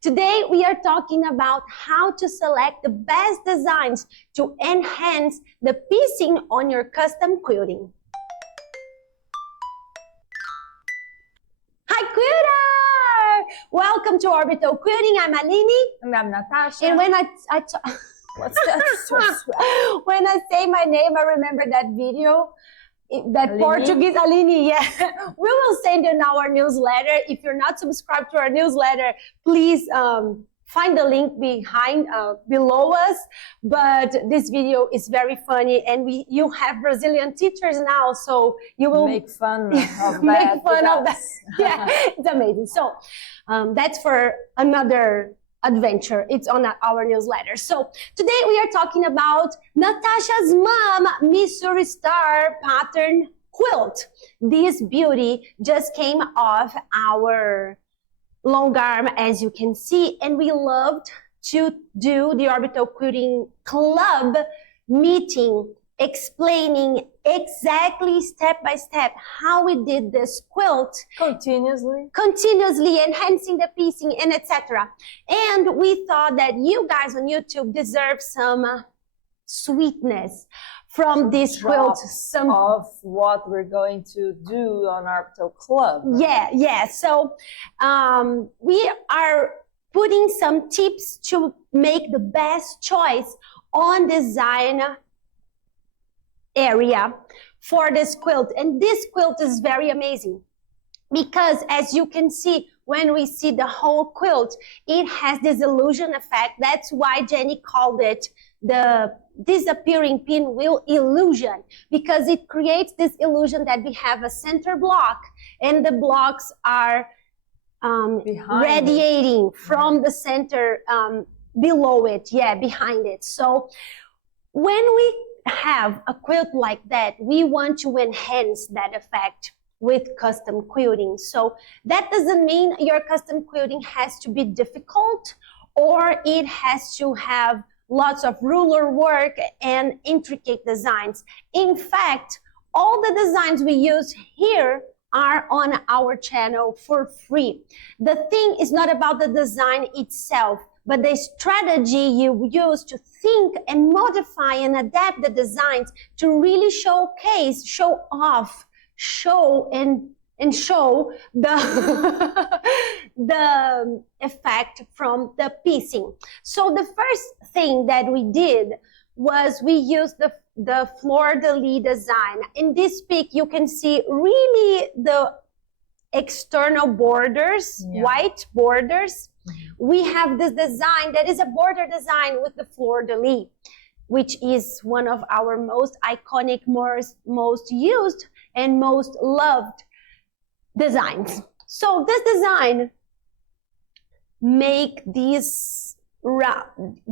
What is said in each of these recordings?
Today we are talking about how to select the best designs to enhance the piecing on your custom quilting. Hi Quilter! Welcome to Orbital Quilting. I'm Aline. And I'm Natasha. And when What's that? when I say my name, I remember that video. That Aline? Portuguese Aline, yeah. We will send you our newsletter. If you're not subscribed to our newsletter, please find the link below us. But this video is very funny, and you have Brazilian teachers now, so you will make fun of that. Make fun of that. Yeah, it's amazing. So that's for another adventure. It's on our newsletter. So today we are talking about Natasha's mom, Missouri Star pattern quilt. This beauty just came off our long arm, as you can see, and we loved to do the Orbital Quilting Club meeting, explaining exactly step by step how we did this quilt continuously enhancing the piecing and etc. And we thought that you guys on YouTube deserve some sweetness from this quilt, some of what we're going to do on Orbital Club. Yeah. So we are putting some tips to make the best choice on design area for this quilt. And this quilt is very amazing because, as you can see, when we see the whole quilt, it has this illusion effect. That's why Jenny called it the disappearing pinwheel illusion, because it creates this illusion that we have a center block and the blocks are radiating from the center below it, behind it. So when we have a quilt like that, we want to enhance that effect with custom quilting. So that doesn't mean your custom quilting has to be difficult or it has to have lots of ruler work and intricate designs. In fact, all the designs we use here are on our channel for free. The thing is not about the design itself, but the strategy you use to think and modify and adapt the designs to really showcase, show off, show the the effect from the piecing. So the first thing that we did was we used the Fleur-de-lis design. In this pic, you can see really the external borders, white borders. We have this design that is a border design with the Fleur-de-lis, which is one of our most iconic, most used and most loved designs. So this design make this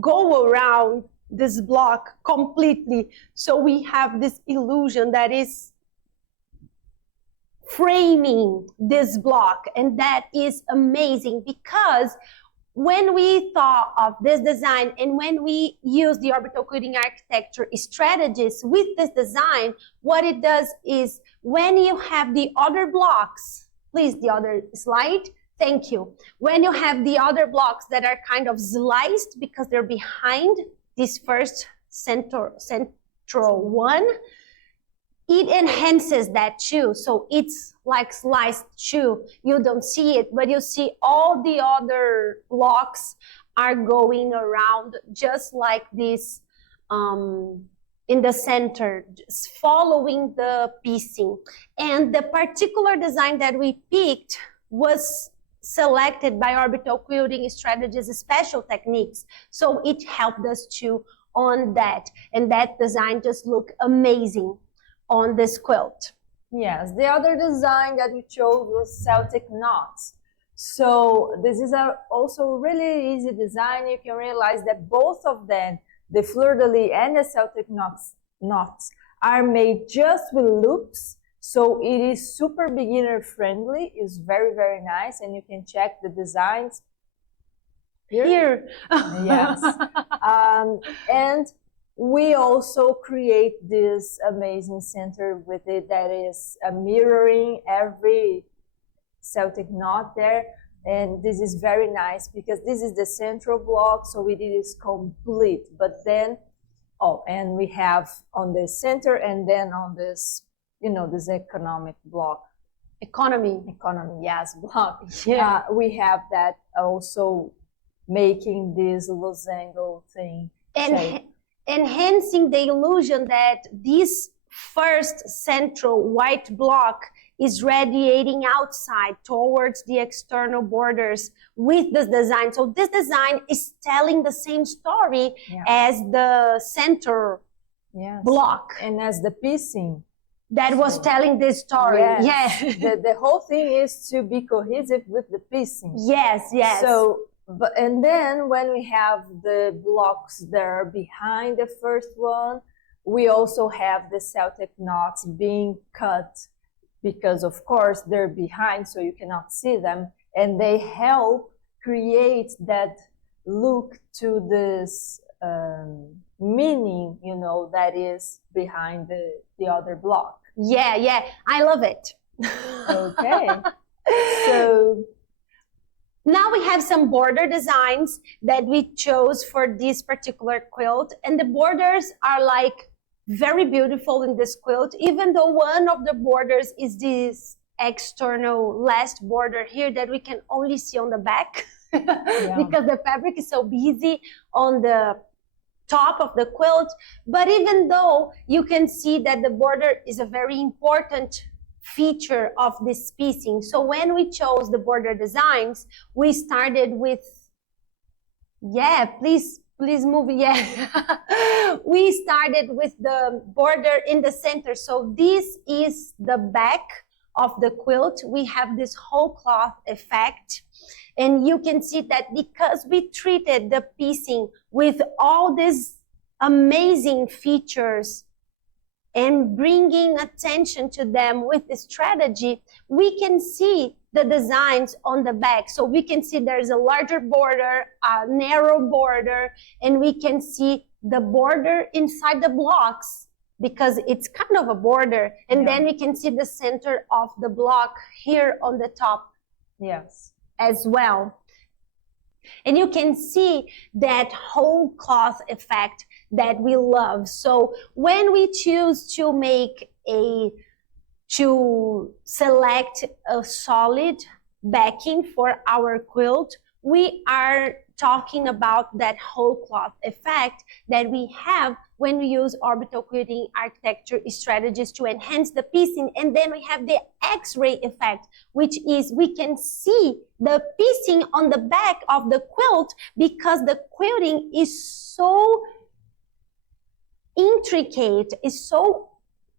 go around this block completely. So we have this illusion that is framing this block, and that is amazing because when we thought of this design and when we use the Orbital Quilting architecture strategies with this design, what it does is when you have the other blocks, please the other slide, thank you. When you have the other blocks that are kind of sliced because they're behind this first central one, it enhances that too. So it's like sliced too. You don't see it, but you see all the other blocks are going around just like this in the center, just following the piecing. And the particular design that we picked was selected by Orbital Quilting Strategies Special Techniques. So it helped us too on that. And that design just looked amazing on this quilt. Yes, the other design that we chose was Celtic knots. So this is also really easy design. You can realize that both of them, the Fleur-de-lis and the Celtic knots, are made just with loops. So it is super beginner friendly. It's very, very nice. And you can check the designs here. Yes. And we also create this amazing center with it that is mirroring every Celtic knot there. And this is very nice because this is the central block, so it is complete. But then, oh, and we have on the center and then on this, you know, this economic block. Economy, yes, block. Yeah. We have that also making this losango thing. And enhancing the illusion that this first central white block is radiating outside towards the external borders with this design. So this design is telling the same story as the center block. And as the piecing. That was telling this story. Yes. The whole thing is to be cohesive with the piecing. Yes, yes. So, and then when we have the blocks there behind the first one, we also have the Celtic knots being cut because, of course, they're behind, so you cannot see them. And they help create that look to this meaning, you know, that is behind the other block. Yeah, yeah, I love it. Okay. So now we have some border designs that we chose for this particular quilt, and the borders are like very beautiful in this quilt, even though one of the borders is this external last border here that we can only see on the back because the fabric is so busy on the top of the quilt. But even though you can see that the border is a very important feature of this piecing. So when we chose the border designs, we started with, please move, we started with the border in the center. So this is the back of the quilt. We have this whole cloth effect. And you can see that because we treated the piecing with all these amazing features and bringing attention to them with the strategy, we can see the designs on the back. So we can see there's a larger border, a narrow border, and we can see the border inside the blocks because it's kind of a border. And then we can see the center of the block here on the top. Yes. As well. And you can see that whole cloth effect that we love. So when we choose to select a solid backing for our quilt, we are talking about that whole cloth effect that we have when we use orbital quilting architecture strategies to enhance the piecing. And then we have the X-ray effect, which is we can see the piecing on the back of the quilt because the quilting is so intricate, is so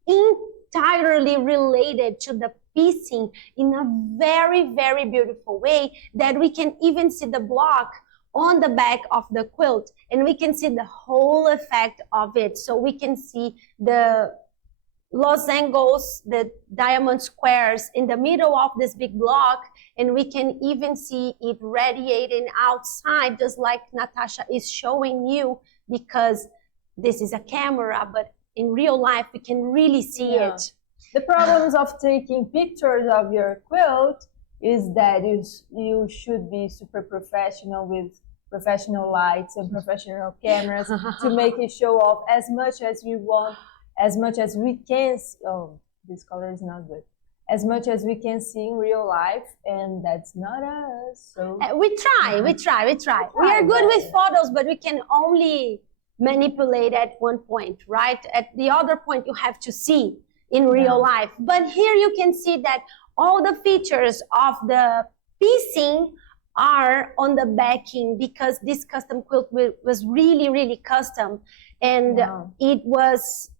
entirely related to the piecing in a very, very beautiful way that we can even see the block on the back of the quilt and we can see the whole effect of it. So we can see the losangos, the diamond squares in the middle of this big block, and we can even see it radiating outside, just like Natasha is showing you, because this is a camera, but in real life we can really see it. The problems of taking pictures of your quilt is that you should be super professional with professional lights and professional cameras to make it show off as much as we want, as much as we can. Oh, this color is not good. As much as we can see in real life, and that's not us. So we try. We are good with photos, but we can only manipulate at one point, right? At the other point, you have to see in real life. But here you can see that all the features of the piecing are on the backing because this custom quilt was really, really custom. And it was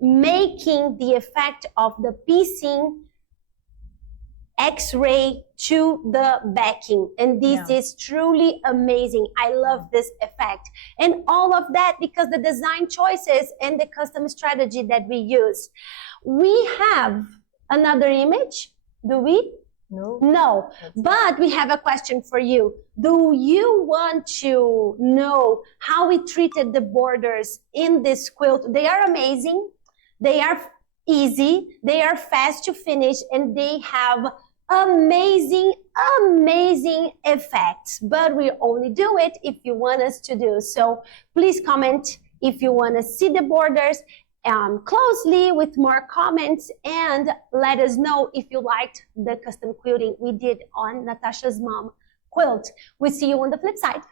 making the effect of the piecing X-ray to the backing. And this is truly amazing. I love this effect. And all of that because the design choices and the custom strategy that we use. We have another image, do we? No, but we have a question for you. Do you want to know how we treated the borders in this quilt? They are amazing. They are easy. They are fast to finish, and they have amazing, amazing effects, but we only do it if you want us to do. So please comment if you want to see the borders closely with more comments, and let us know if you liked the custom quilting we did on Natasha's mom quilt. We see you on the flip side.